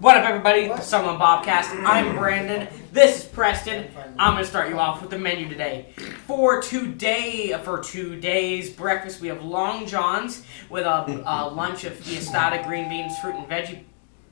What up, everybody? The Summerlin Bobcast. I'm Brandon. This is Preston. I'm going to start you off with the menu today. For today's breakfast, we have Long Johns with a lunch of fiestada, green beans, fruit, and veggie.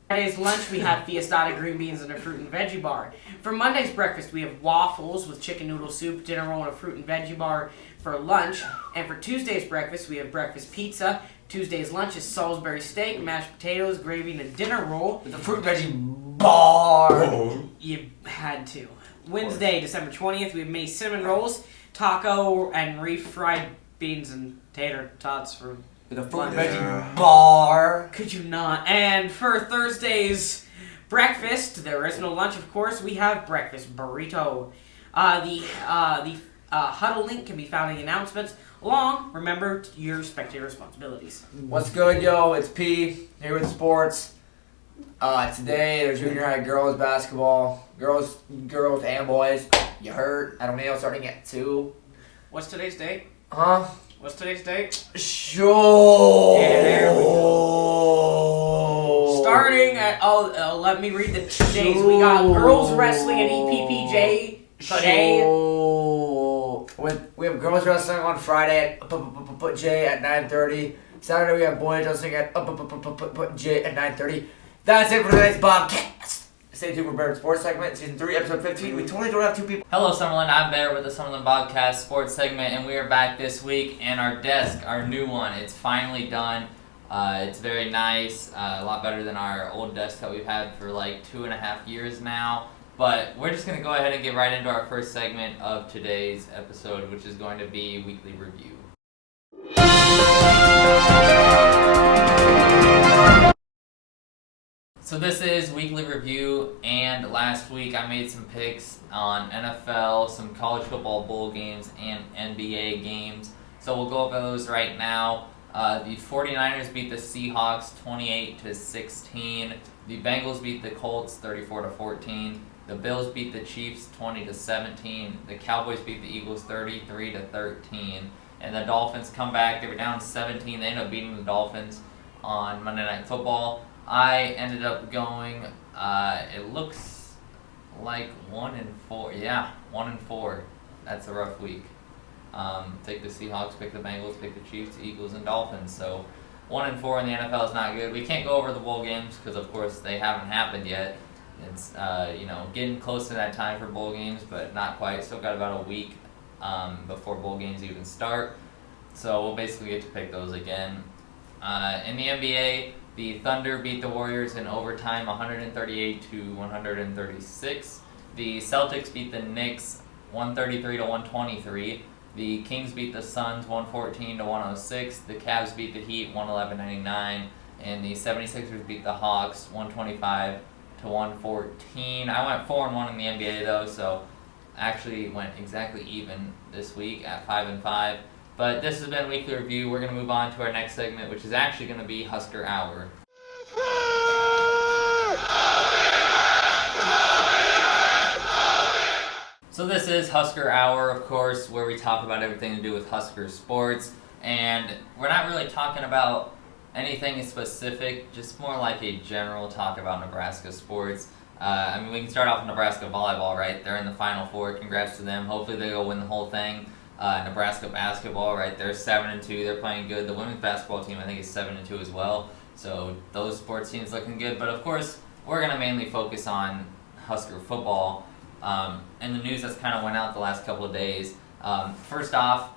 Today's lunch, we have fiestada, green beans, and a fruit and veggie bar. For Monday's breakfast, we have waffles with chicken noodle soup, dinner roll, and a fruit and veggie bar for lunch. And for Tuesday's breakfast, we have breakfast pizza. Tuesday's lunch is Salisbury steak, mashed potatoes, gravy, and a dinner roll. With a fruit veggie bar. You had to. Wednesday, December 20th, we have mini cinnamon rolls, taco, and refried beans and tater tots for With a fruit veggie bar. Could you not? And for Thursday's breakfast, there is no lunch, of course. We have breakfast burrito. The huddle link can be found in the announcements. Remember your spectator responsibilities. What's good, yo? It's P here with sports. Today there's junior high girls basketball. Girls and boys. You heard? I don't know. Starting at 2. What's today's date? Huh? What's today's date? Sure. Yeah, there we go. Starting at let me read the days. We got girls wrestling at EPPJ today. We have girls wrestling on Friday at J at 9:30. Saturday we have boys wrestling at J at 9:30. That's it for today's Bobcast. Stay tuned for Barrett Sports Segment, Season 3, Episode 15. We totally don't have 2 people. Hello, Summerlin. I'm Barrett with the Summerlin Bobcast Sports Segment, and we are back this week. And our desk, our new one, it's finally done. It's very nice, a lot better than our old desk that we've had for like 2.5 years now. But we're just going to go ahead and get right into our first segment of today's episode, which is going to be Weekly Review. So this is Weekly Review, and last week I made some picks on NFL, some college football bowl games, and NBA games. So we'll go over those right now. The 49ers beat the Seahawks 28-16. The Bengals beat the Colts 34-14. The Bills beat the Chiefs 20-17. The Cowboys beat the Eagles 33-13. And the Dolphins come back. They were down 17. They ended up beating the Dolphins on Monday Night Football. I ended up going, it looks like 1-4. Yeah, 1-4. That's a rough week. Take the Seahawks, pick the Bengals, pick the Chiefs, Eagles, and Dolphins. So 1-4 in the NFL is not good. We can't go over the bowl games because, of course, they haven't happened yet. It's getting close to that time for bowl games, but not quite. Still got about a week before bowl games even start. So we'll basically get to pick those again. In the NBA, the Thunder beat the Warriors in overtime 138-136. The Celtics beat the Knicks 133-123. The Kings beat the Suns 114-106. The Cavs beat the Heat 111-99. And the 76ers beat the Hawks 125-114. I went 4-1 in the NBA though, so actually went exactly even this week at 5-5. But this has been Weekly Review. We're going to move on to our next segment, which is actually going to be Husker Hour. So this is Husker Hour, of course, where we talk about everything to do with Husker sports. And we're not really talking about anything specific, just more like a general talk about Nebraska sports. We can start off with Nebraska volleyball, right? They're in the Final Four. Congrats to them. Hopefully they go win the whole thing. Nebraska basketball, right? They're 7-2. They're playing good. The women's basketball team, I think, is 7-2 as well. So those sports teams looking good. But of course, we're going to mainly focus on Husker football. And the news that's kind of went out the last couple of days. First off,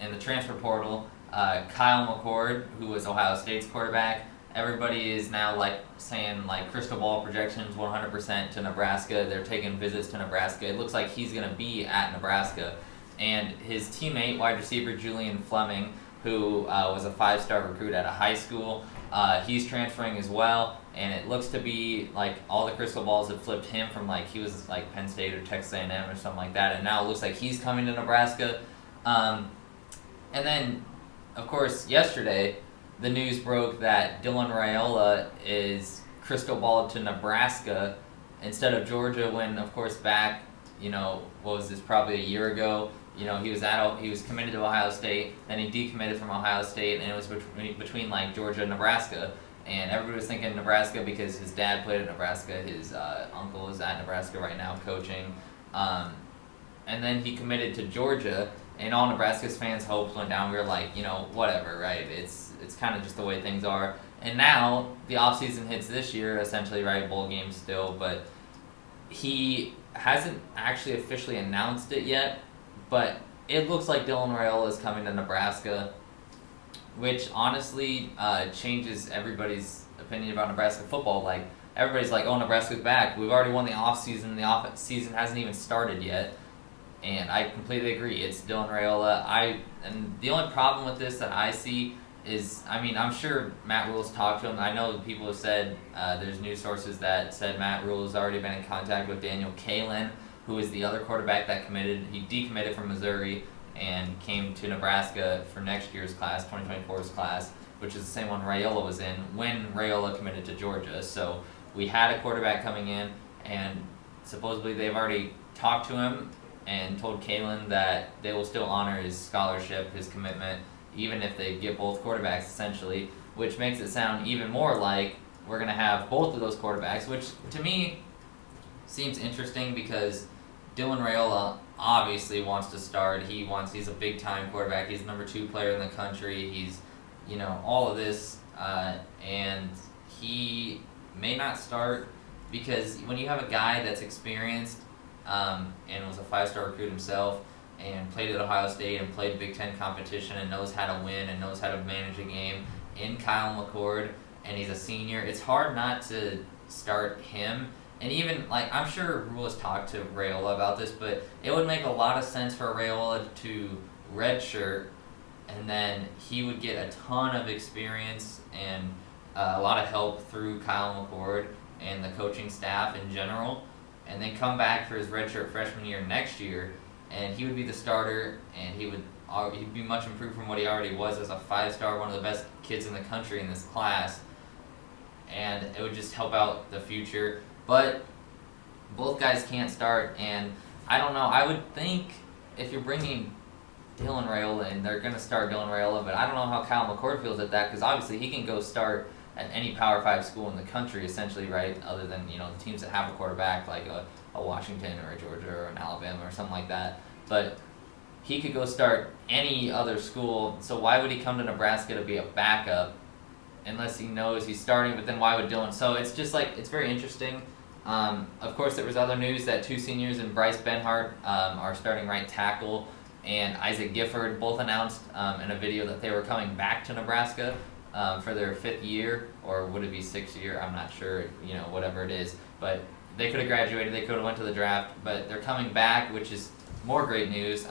in the transfer portal, Kyle McCord, who was Ohio State's quarterback, everybody is now saying crystal ball projections 100% to Nebraska. They're taking visits to Nebraska. It looks like he's going to be at Nebraska. And his teammate, wide receiver Julian Fleming, who was a 5-star recruit at a high school, he's transferring as well. And it looks to be all the crystal balls have flipped him from he was Penn State or Texas A&M or something like that. And now it looks like he's coming to Nebraska. And then, of course, yesterday, the news broke that Dylan Raiola is crystal balled to Nebraska instead of Georgia when, of course, back, probably a year ago, he was committed to Ohio State, then he decommitted from Ohio State, and it was between Georgia and Nebraska. and everybody was thinking Nebraska because his dad played at Nebraska. His uncle is at Nebraska right now coaching. And then he committed to Georgia, and all Nebraska's fans' hopes went down. We were like, whatever, right? It's kind of just the way things are. And now the offseason hits this year, essentially, right? Bowl games still, but he hasn't actually officially announced it yet. But it looks like Dylan Raiola is coming to Nebraska, which honestly changes everybody's opinion about Nebraska football. Like, everybody's like, oh, Nebraska's back. We've already won the offseason. The off-season hasn't even started yet. And I completely agree. It's Dylan Raiola. And the only problem with this that I see is, I'm sure Matt Rule's talked to him. I know people have said, there's news sources that said Matt Rule has already been in contact with Daniel Kalen, who is the other quarterback that committed. He decommitted from Missouri and came to Nebraska for next year's class, 2024's class, which is the same one Raiola was in when Raiola committed to Georgia. So we had a quarterback coming in, and supposedly they've already talked to him and told Kalen that they will still honor his scholarship, his commitment, even if they get both quarterbacks, essentially, which makes it sound even more like we're going to have both of those quarterbacks, which to me seems interesting because Dylan Raiola obviously wants to start. He's a big-time quarterback. He's the number 2 player in the country. He's, all of this, and he may not start because when you have a guy that's experienced and was a 5-star recruit himself and played at Ohio State and played Big Ten competition and knows how to win and knows how to manage a game in Kyle McCord, and he's a senior, it's hard not to start him. And even, I'm sure Rule has talked to Raiola about this, but it would make a lot of sense for Raiola to redshirt, and then he would get a ton of experience and a lot of help through Kyle McCord and the coaching staff in general, and then come back for his redshirt freshman year next year, and he would be the starter, and he'd be much improved from what he already was as a 5-star, one of the best kids in the country in this class, and it would just help out the future. But both guys can't start, and I don't know. I would think if you're bringing Dylan Raiola in, they're going to start Dylan Raiola, but I don't know how Kyle McCord feels at that because obviously he can go start at any Power 5 school in the country, essentially, right, other than, the teams that have a quarterback like a Washington or a Georgia or an Alabama or something like that. But he could go start any other school, so why would he come to Nebraska to be a backup unless he knows he's starting, but then why would Dylan? So it's just it's very interesting. Of course, there was other news that 2 seniors and Bryce Benhart are starting right tackle, and Isaac Gifford both announced in a video that they were coming back to Nebraska for their 5th year, or would it be 6th year? I'm not sure, whatever it is. But they could have graduated, they could have went to the draft, but they're coming back, which is more great news.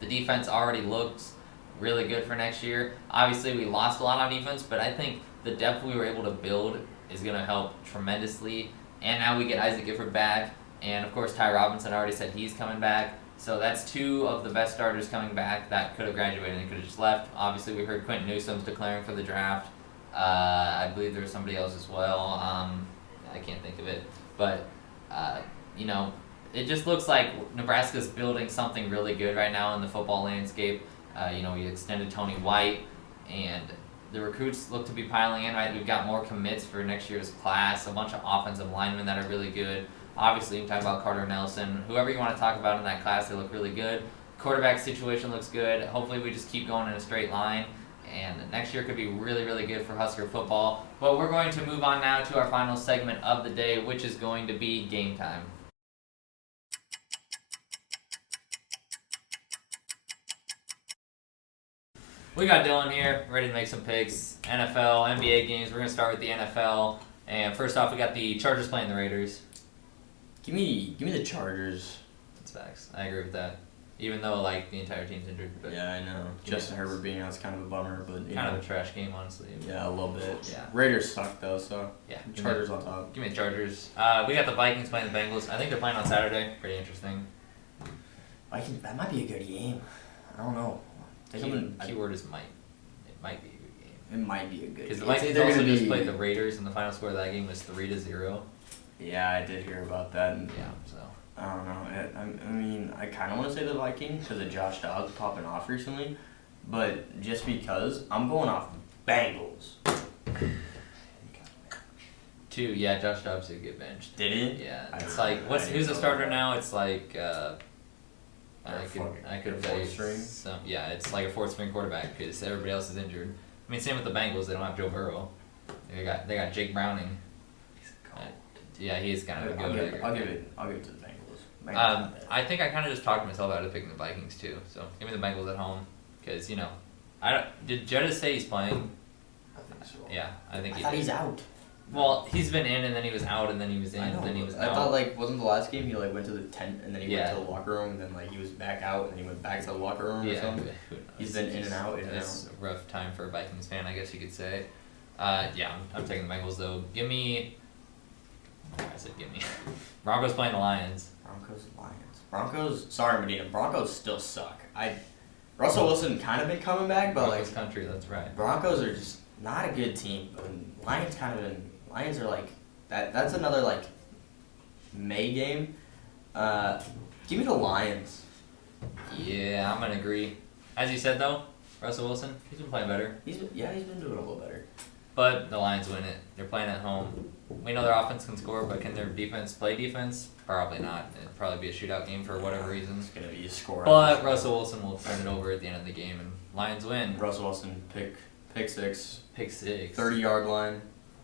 The defense already looks really good for next year. Obviously, we lost a lot on defense, but I think the depth we were able to build is going to help tremendously. And now we get Isaac Gifford back, and of course Ty Robinson already said he's coming back. So that's 2 of the best starters coming back that could have graduated and could have just left. Obviously, we heard Quentin Newsome's declaring for the draft. I believe there was somebody else as well. I can't think of it, but it just looks like Nebraska's building something really good right now in the football landscape. We extended Tony White, and the recruits look to be piling in, right? We've got more commits for next year's class, a bunch of offensive linemen that are really good. Obviously, we can talk about Carter Nelson. Whoever you want to talk about in that class, they look really good. Quarterback situation looks good. Hopefully, we just keep going in a straight line. And next year could be really, really good for Husker football. But we're going to move on now to our final segment of the day, which is going to be game time. We got Dylan here, ready to make some picks. NFL, NBA games. We're going to start with the NFL. And first off, we got the Chargers playing the Raiders. Give me the Chargers. That's facts. I agree with that. Even though, the entire team's injured. But yeah, I know. Justin Herbert being out is kind of a bummer, but kind of a trash game, honestly. Yeah, a little bit. Yeah. Raiders suck, though, so yeah. Chargers on top. Give me the Chargers. We got the Vikings playing the Bengals. I think they're playing on Saturday. Pretty interesting. Vikings, that might be a good game. I don't know. Keyword is might. It might be a good game. It might be a good game. Because the Vikings also just played the Raiders, and the final score of that game was 3-0. Yeah, I did hear about that. And yeah, so. I don't know. I kind of want to say the Vikings because of Josh Dobbs popping off recently. But just because, I'm going off Bengals. 2. Yeah, Josh Dobbs did get benched. Did he? Yeah, I it's didn't- like I what's didn't who's the know starter that. now? It's like They're I could they're tell you fourth string? some. Yeah, it's like a 4th string quarterback because everybody else is injured. I mean, same with the Bengals. They don't have Joe Burrow. They got Jake Browning. Yeah, he is kind of a I'll go. give it to the Bengals. Bengals not bad. I think I kind of just talked myself out of picking the Vikings too. So give me the Bengals at home because did Jettis say he's playing? I think so. Yeah, I think I he thought did. he's out. Well, he's been in and then he was out and then he was in I know, and then he was I out. thought wasn't the last game he went to the tent and then he Yeah. went to the locker room and then he was back out and then he went back to the locker room or yeah, something. who knows? He's been in and out, in and It's a rough time for a Vikings fan, I guess you could say. Yeah, I'm taking the Bengals though. Give me. I said give me. Broncos playing the Lions. Broncos. Sorry, Medina. Broncos still suck. Russell Wilson kind of been coming back, but Broncos country, that's right. Broncos are just not a good team. And Lions Lions are that. That's another May game. Give me the Lions. Yeah, I'm gonna agree. As you said though, Russell Wilson, he's been playing better. He's been doing a little better. But the Lions win it. They're playing at home. We know their offense can score, but can their defense play defense? Probably not. It'd probably be a shootout game for whatever reason. It's gonna be a score. But Russell Wilson will turn it over at the end of the game, and Lions win. Russell Wilson pick six, Pick 6. 30-yard line,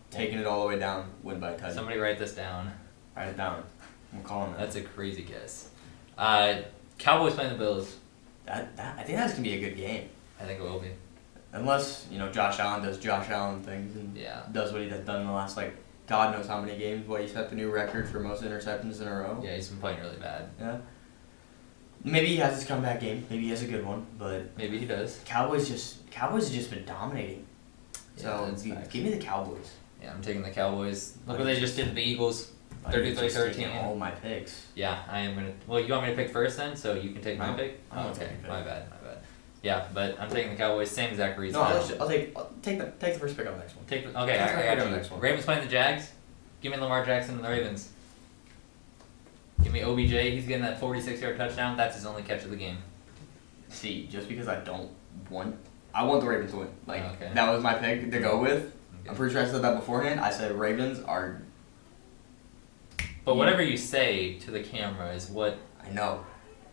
taking it all the way down, win by a touchdown. Somebody write this down. Write it down. I'm calling that. That's a crazy guess. Cowboys playing the Bills. I think that's gonna be a good game. I think it will be. Unless Josh Allen does Josh Allen things and Yeah. does what he has done in the last God knows how many games. He set the new record for most interceptions in a row. Yeah, he's been playing really bad. Yeah. Maybe he has his comeback game. Maybe he has a good one. But Maybe he does. Cowboys have just been dominating. Yeah, So that's facts. give me the Cowboys. Yeah, I'm taking the Cowboys. Look what they just did to the Eagles. I'm 33-13. taking all my picks. Yeah, I am gonna. Well, you want me to pick first then, so you can take my No, pick. I want to Okay, take your pick. my bad. Yeah, but I'm taking the Cowboys. Same exact reason. No, I'll take the first pick on the next one. Okay, Take I the got pick on the you. next one. Ravens playing the Jags. Give me Lamar Jackson and the Ravens. Give me OBJ. He's getting that 46-yard touchdown. That's his only catch of the game. See, just because I want the Ravens to win. Okay. That was my pick to go with. Okay. I'm pretty sure I said that beforehand. I said Ravens are. But whatever you say to the camera is what. I know,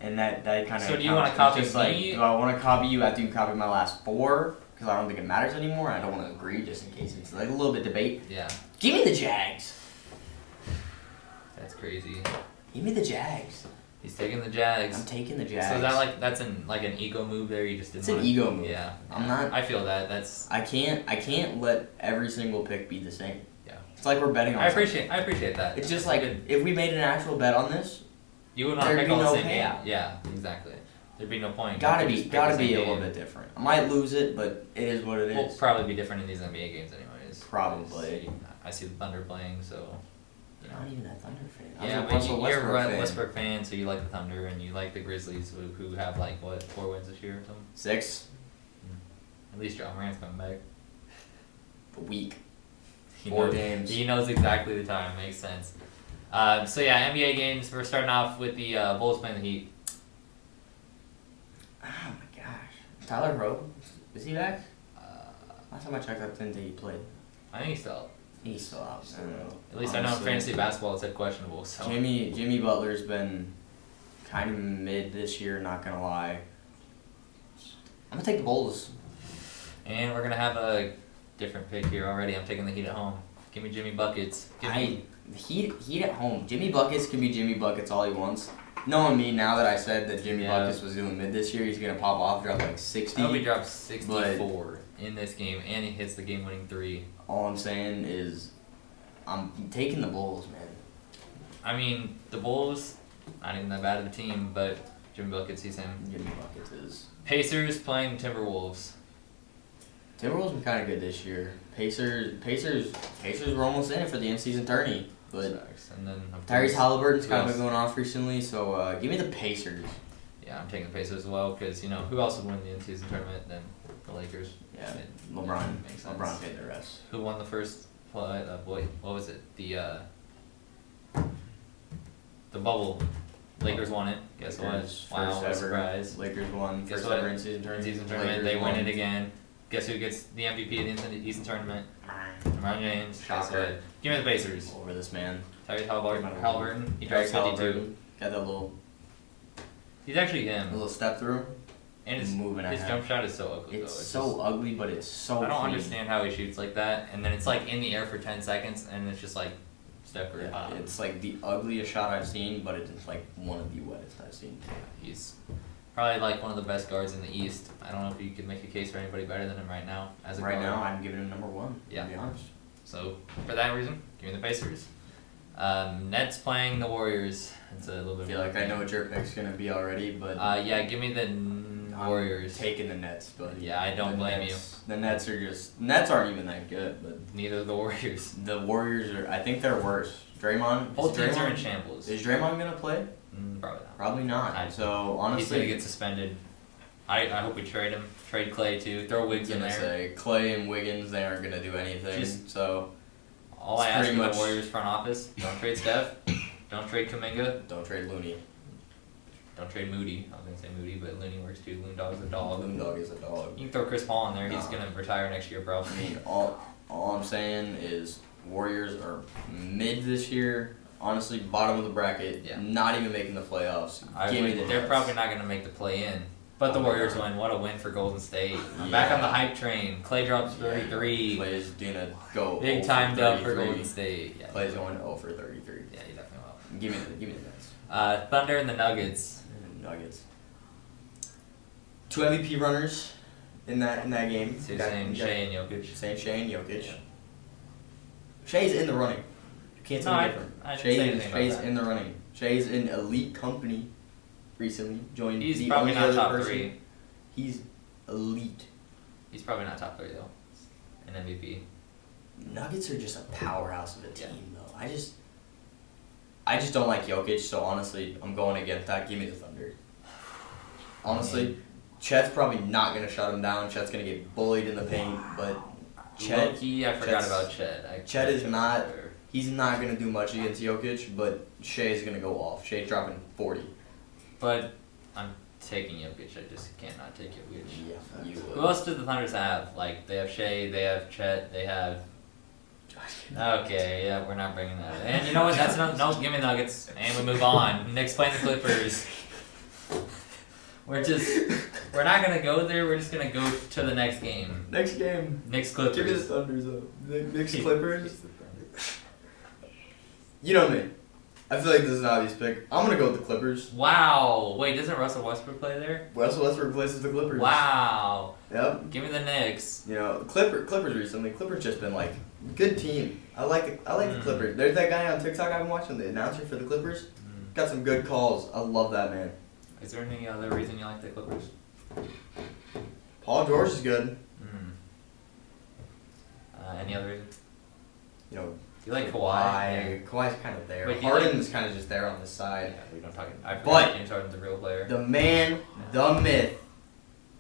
and that kind of. So do you wanna copy just me? do I want to copy you after you copy my last 4? Because I don't think it matters anymore. I don't want to agree just in case it's a little bit debate. Yeah, Give me the Jags. that's crazy. Give me the Jags. He's taking the Jags. I'm taking the Jags. So is that that's an ego move there? You just didn't. It's an wanna- ego move. Yeah, I'm yeah. not- I feel that. That's. I can't let every single pick be the same. Yeah. It's like we're betting on. I something. appreciate that. It's just That's good. if we made an actual bet on this, You would not there'd pick be all the no same game. payout. Yeah, exactly. There'd be no point. gotta You be could just pick the same a little game. bit different. I might lose it, but it is what it is. Will probably be different in these NBA games, anyways. Probably. I see the Thunder playing, so. You know. Not even a Thunder fan. I was Yeah, a but Russell you're Westbrook a fan. Westbrook fan, so you like the Thunder and you like the Grizzlies, who have 4 wins this year or something. 6 At least John Morant's coming back. a week. He 4 knows, games. He knows exactly the time. Makes sense. So yeah, NBA games. We're starting off with the Bulls playing the Heat. Oh my gosh. Tyler Rowe, is he back? Last time I checked, I didn't think he played. I think he's still out. He's still out. I don't know. At least I know in Honestly, fantasy basketball it said questionable. So Jimmy Butler's been kind of mid this year. Not gonna lie. I'm gonna take the Bulls. and we're gonna have a different pick here already. I'm taking the Heat at home. Give me Jimmy buckets. Give me Heat at home. Jimmy Buckets can be Jimmy Buckets all he wants. Knowing me now that I said that Jimmy Yeah. Buckets was doing mid this year, he's gonna pop off, drop 60. I hope he drops 64 in this game, and he hits the game-winning 3. All I'm saying is, I'm taking the Bulls, man. I mean, the Bulls, not even that bad of a team, but Jimmy buckets, he's him. Jimmy Buckets is. Pacers playing Timberwolves. Timberwolves been kind of good this year. Pacers were almost in it for the in-season tourney, but Sucks. And then of Tyrese course- Halliburton's kind of Who been going off recently. So give me the Pacers. Yeah, I'm taking the Pacers as well because who else would win the in-season tournament than the Lakers? Yeah, It LeBron. makes sense. LeBron paid the rest. Who won the first play? What was it? The bubble. Lakers won it. Guess what? Lakers, Wow, first what a ever. surprise. Lakers won Guess first ever what? in-season tournament. In-season tournament, Lakers they win won. it again. Guess who gets the MVP of the in-season tournament? LeBron James. Shocker. Shocker. Give me the Pacers. Over this man. Tyrese Halliburton. He Tyrese drops 52. Halliburton. Got that little He's actually him. step through. And his moving jump shot is so ugly. It's though. so ugly, but it's so. I don't clean. understand how he shoots like that, and then it's like in the air for 10 seconds, and it's just like Steph Curry. Yeah, it's like the ugliest shot I've seen, but it's like one of the wettest I've seen. He's probably like one of the best guards in the East. I don't know if you could make a case for anybody better than him right now as a Right guard. now, I'm giving him number one. Yeah. To be honest. So for that reason, give me the Pacers. Nets playing the Warriors. It's a little bit. I feel like I know what your pick's gonna be already, but Yeah, give me the Warriors. I'm taking the Nets, but Yeah, I don't blame you. The Nets are just Nets aren't even that good, but Neither of the Warriors. the Warriors are. I think they're worse. Draymond. Both is teams are in Draymond- shambles. Is Draymond gonna play? Probably not. Probably not. So He's honestly, gonna get suspended. I hope we trade him. Trade Clay too. Throw Wiggs in gonna there. say Clay and Wiggins, they aren't gonna do anything. Just- So All I it's ask pretty from much- the Warriors front office: don't trade Steph, don't trade Kuminga, don't trade Looney. don't trade Moody. I was gonna say Moody, but Looney works too. Loondog's a dog. Loondog is a dog. You can throw Chris Paul in there. He's No. gonna retire next year, bro. I mean, all I'm saying is Warriors are mid this year. Honestly, bottom of the bracket. Yeah. Not even making the playoffs. Give me the They're Nets. probably not gonna make the play in. But the Oh, Warriors yeah. win. What a win for Golden State. I'm back on the hype train. Clay drops 33. Clay's gonna go Big 0 time for dub for 33. Golden State. Yeah, Clay's going 0 for 33. yeah, he definitely will. Give me the Nets. Thunder and the Nuggets. Nuggets. Two MVP runners in that game. So you're saying Shea and Jokic. Saying Shea and Jokic. Yeah. Shea's in the running. You can't say No, different. I didn't say anything about Shea's that. in the running. Shea's in elite company. Recently joined. He's the probably only not other top person. 3. He's elite. He's probably not top 3 though. In MVP. Nuggets are just a powerhouse of a team, Yeah. though. I just don't like Jokic, so honestly, I'm going against that. Give me the Thunder. Honestly, Chet's probably not gonna shut him down. Chet's gonna get bullied in the paint, but Chet, Loki, I forgot Chet's- about Chet. Chet is not- he's not gonna do much against Jokic. But Shea's gonna go off. Shea's dropping 40. But I'm taking Jokic. I just cannot take Jokic. Yeah, you Who else do the Thunders have? Like, they have Shea, they have Chet, they have... Okay, yeah, we're not bringing that. And you know what? That's no, give me Nuggets. And we move on. Next, playing the Clippers. We're not gonna go there. We're just gonna go to the next game. Next game. Knicks Give me the Clippers. Thunders up. The Knicks Clippers. You know me. I feel like this is an obvious pick. I'm gonna go with the Clippers. Wow. Wait, doesn't Russell Westbrook play there? Russell Westbrook places the Clippers. Wow. Yep. Give me the Knicks. You know, Clippers recently. Clippers just been like good team. I like the Clippers. There's that guy on TikTok I've been watching, the announcer for the Clippers. Got some good calls. I love that man. Is there any other reason you like the Clippers? Paul George is good. Any other reason? You know, Do you like Kawhi? Kawhi's kind of there. Wait, do you Harden's kind of just there on the side. Yeah, we don't talk. I But- forgot James Harden's a real player. The man, the myth,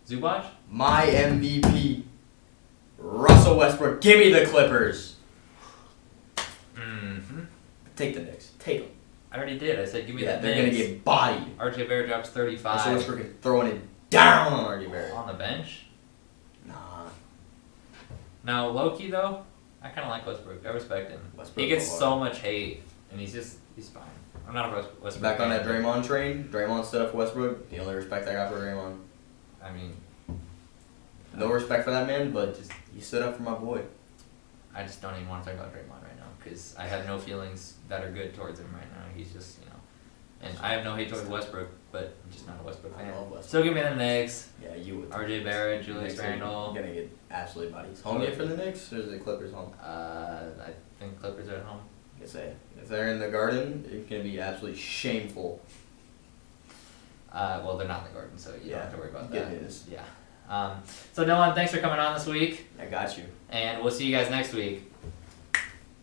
Zubac? my MVP, Russell Westbrook. Give me the Clippers. Mm-hmm. Take the Knicks. Take them. I already did. I said give me Yeah, the they're Knicks. gonna get bodied. RJ Barrett drops Russell 35 Westbrook is throwing it down on RJ Barrett. on the bench. Nah, Now Loki though, I kind of like Westbrook. I respect him. Westbrook. He gets go hard. so much hate, and he's fine. I'm not a Westbrook. Back on fan, that but- Draymond train. Draymond stood up for Westbrook. The only respect I got for Draymond. I mean, No respect for that man, but just he stood up for my boy. I just don't even want to talk about Draymond right now because I have no feelings that are good towards him right now. He's just, and I have no hate towards Westbrook, but I'm just not a Westbrook I fan. love Westbrook. So give me the Knicks. Yeah, you would. RJ Barrett, Julius Knicks are Randle. gonna get absolutely bodies. Home game for the Knicks, or is it Clippers home? I think Clippers are at home. I can say if they're in the Garden, it's gonna be absolutely shameful. Well, they're not in the Garden, so you don't have to worry about that. Good news. Yeah. So Dylan, thanks for coming on this week, I got you. and we'll see you guys next week.